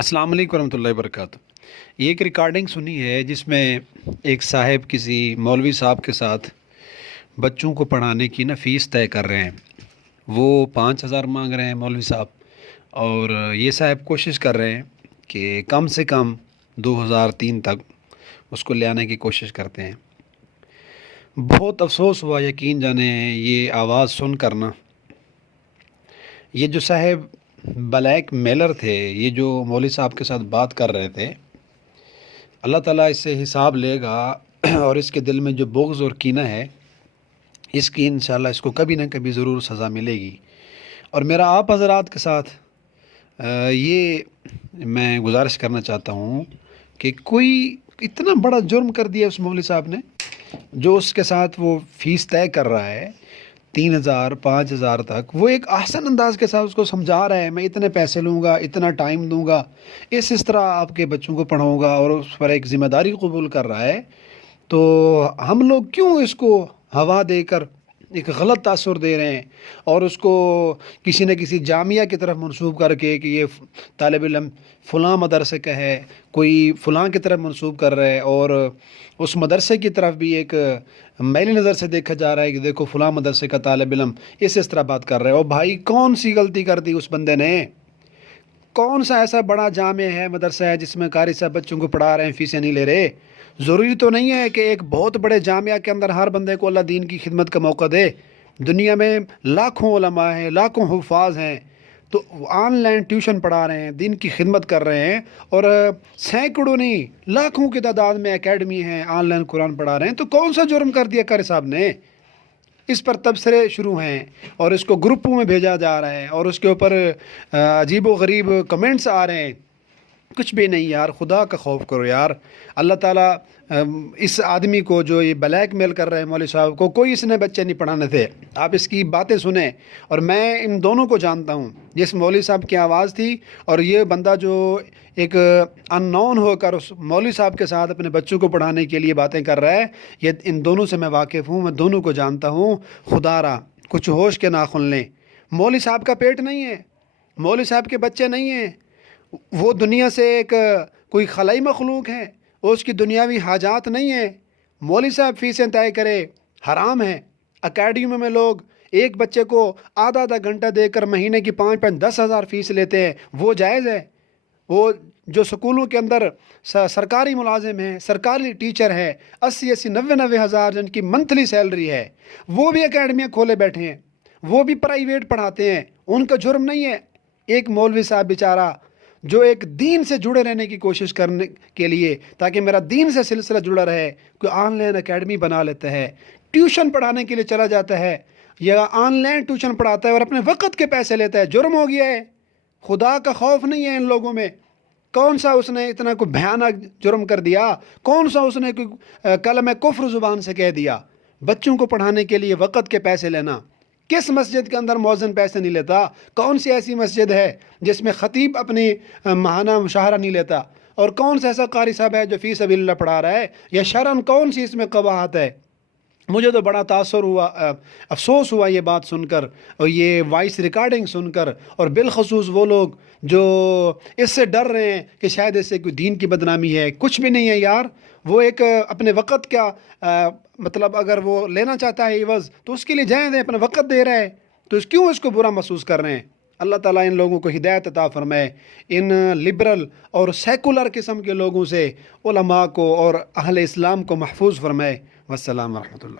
السلام علیکم ورحمۃ اللہ وبرکاتہ۔ یہ ایک ریکارڈنگ سنی ہے جس میں ایک صاحب کسی مولوی صاحب کے ساتھ بچوں کو پڑھانے کی فیس طے کر رہے ہیں۔ وہ 5,000 مانگ رہے ہیں مولوی صاحب، اور یہ صاحب کوشش کر رہے ہیں کہ کم سے کم 2,003 تک اس کو لے آنے کی کوشش کرتے ہیں۔ بہت افسوس ہوا، یقین جانیں یہ آواز سن کرنا۔ یہ جو صاحب بلیک میلر تھے، یہ جو مولوی صاحب کے ساتھ بات کر رہے تھے، اللہ تعالیٰ اس سے حساب لے گا، اور اس کے دل میں جو بغض اور کینہ ہے، اس کی انشاءاللہ اس کو کبھی نہ کبھی ضرور سزا ملے گی۔ اور میرا آپ حضرات کے ساتھ یہ میں گزارش کرنا چاہتا ہوں کہ کوئی اتنا بڑا جرم کر دیا اس مولوی صاحب نے، جو اس کے ساتھ وہ فیس طے کر رہا ہے 3,000 5,000 تک، وہ ایک احسن انداز کے ساتھ اس کو سمجھا رہا ہے میں اتنے پیسے لوں گا، اتنا ٹائم دوں گا، اس طرح آپ کے بچوں کو پڑھاؤں گا، اور اس پر ایک ذمہ داری قبول کر رہا ہے۔ تو ہم لوگ کیوں اس کو ہوا دے کر ایک غلط تاثر دے رہے ہیں، اور اس کو کسی نہ کسی جامعہ کی طرف منسوب کر کے کہ یہ طالب علم فلاں مدرسے کا ہے، کوئی فلاں کی طرف منسوب کر رہا ہے، اور اس مدرسے کی طرف بھی ایک میلی نظر سے دیکھا جا رہا ہے کہ دیکھو فلاں مدرسے کا طالب علم اس طرح بات کر رہے ہو۔ بھائی کون سی غلطی کر دی اس بندے نے؟ کون سا ایسا بڑا جامعہ ہے، مدرسہ ہے جس میں قاری صاحب بچوں کو پڑھا رہے ہیں، فیسیں نہیں لے رہے؟ ضروری تو نہیں ہے کہ ایک بہت بڑے جامعہ کے اندر ہر بندے کو اللہ دین کی خدمت کا موقع دے۔ دنیا میں لاکھوں علماء ہیں، لاکھوں حفاظ ہیں، تو آن لائن ٹیوشن پڑھا رہے ہیں، دین کی خدمت کر رہے ہیں، اور سینکڑوں نہیں لاکھوں کی تعداد میں اکیڈمی ہیں، آن لائن قرآن پڑھا رہے ہیں۔ تو کون سا جرم کر دیا قاری صاحب نے؟ اس پر تبصرے شروع ہیں، اور اس کو گروپوں میں بھیجا جا رہا ہے، اور اس کے اوپر عجیب و غریب کمنٹس آ رہے ہیں۔ کچھ بھی نہیں یار، خدا کا خوف کرو یار۔ اللہ تعالیٰ اس آدمی کو جو یہ بلیک میل کر رہے ہیں مولوی صاحب کو، کوئی اس نے بچے نہیں پڑھانے تھے۔ آپ اس کی باتیں سنیں، اور میں ان دونوں کو جانتا ہوں، جس مولوی صاحب کی آواز تھی اور یہ بندہ جو ایک ان نون ہو کر اس مولوی صاحب کے ساتھ اپنے بچوں کو پڑھانے کے لیے باتیں کر رہا ہے، یہ ان دونوں سے میں واقف ہوں، میں دونوں کو جانتا ہوں۔ خدا را کچھ ہوش کے ناخن لیں۔ مولوی صاحب کا پیٹ نہیں ہے، مولوی صاحب کے بچے نہیں ہیں، وہ دنیا سے ایک کوئی خلائی مخلوق ہے، اس کی دنیاوی حاجات نہیں ہیں۔ مولوی صاحب فیسیں طے کرے حرام ہے۔ اکیڈمی میں لوگ ایک بچے کو آدھا آدھا گھنٹہ دے کر مہینے کی 5,000 فیس لیتے ہیں، وہ جائز ہے؟ وہ جو سکولوں کے اندر سرکاری ملازم ہیں، سرکاری ٹیچر ہیں، 80 90 ہزار جن کی منتھلی سیلری ہے، وہ بھی اکیڈمیاں کھولے بیٹھے ہیں، وہ بھی پرائیویٹ پڑھاتے ہیں، ان کا جرم نہیں ہے؟ ایک مولوی صاحب بیچارہ جو ایک دین سے جڑے رہنے کی کوشش کرنے کے لیے، تاکہ میرا دین سے سلسلہ جڑا رہے، کوئی آن لائن اکیڈمی بنا لیتا ہے، ٹیوشن پڑھانے کے لیے چلا جاتا ہے، یا آن لائن ٹیوشن پڑھاتا ہے اور اپنے وقت کے پیسے لیتا ہے، جرم ہو گیا ہے۔ خدا کا خوف نہیں ہے ان لوگوں میں؟ کون سا اس نے اتنا کوئی بھیانک جرم کر دیا؟ کون سا اس نے کوئی کلمہ کفر زبان سے کہہ دیا؟ بچوں کو پڑھانے کے لیے وقت کے پیسے لینا۔ کس مسجد کے اندر مؤذن پیسے نہیں لیتا؟ کون سی ایسی مسجد ہے جس میں خطیب اپنی ماہانہ مشاہرہ نہیں لیتا؟ اور کون سا ایسا قاری صاحب ہے جو فی سبیل اللہ پڑھا رہا ہے؟ یا شرعاً کون سی اس میں قباحت ہے؟ مجھے تو بڑا تاثر ہوا، افسوس ہوا یہ بات سن کر، اور یہ وائس ریکارڈنگ سن کر، اور بالخصوص وہ لوگ جو اس سے ڈر رہے ہیں کہ شاید اس سے کوئی دین کی بدنامی ہے۔ کچھ بھی نہیں ہے یار، وہ ایک اپنے وقت کا مطلب اگر وہ لینا چاہتا ہے عوض، تو اس کے لیے جائیں دیں، اپنا وقت دے رہا ہے، تو کیوں اس کو برا محسوس کر رہے ہیں؟ اللہ تعالیٰ ان لوگوں کو ہدایت عطا فرمائے، ان لبرل اور سیکولر قسم کے لوگوں سے علماء کو اور اہل اسلام کو محفوظ فرمائے۔ والسلام ورحمۃ اللہ۔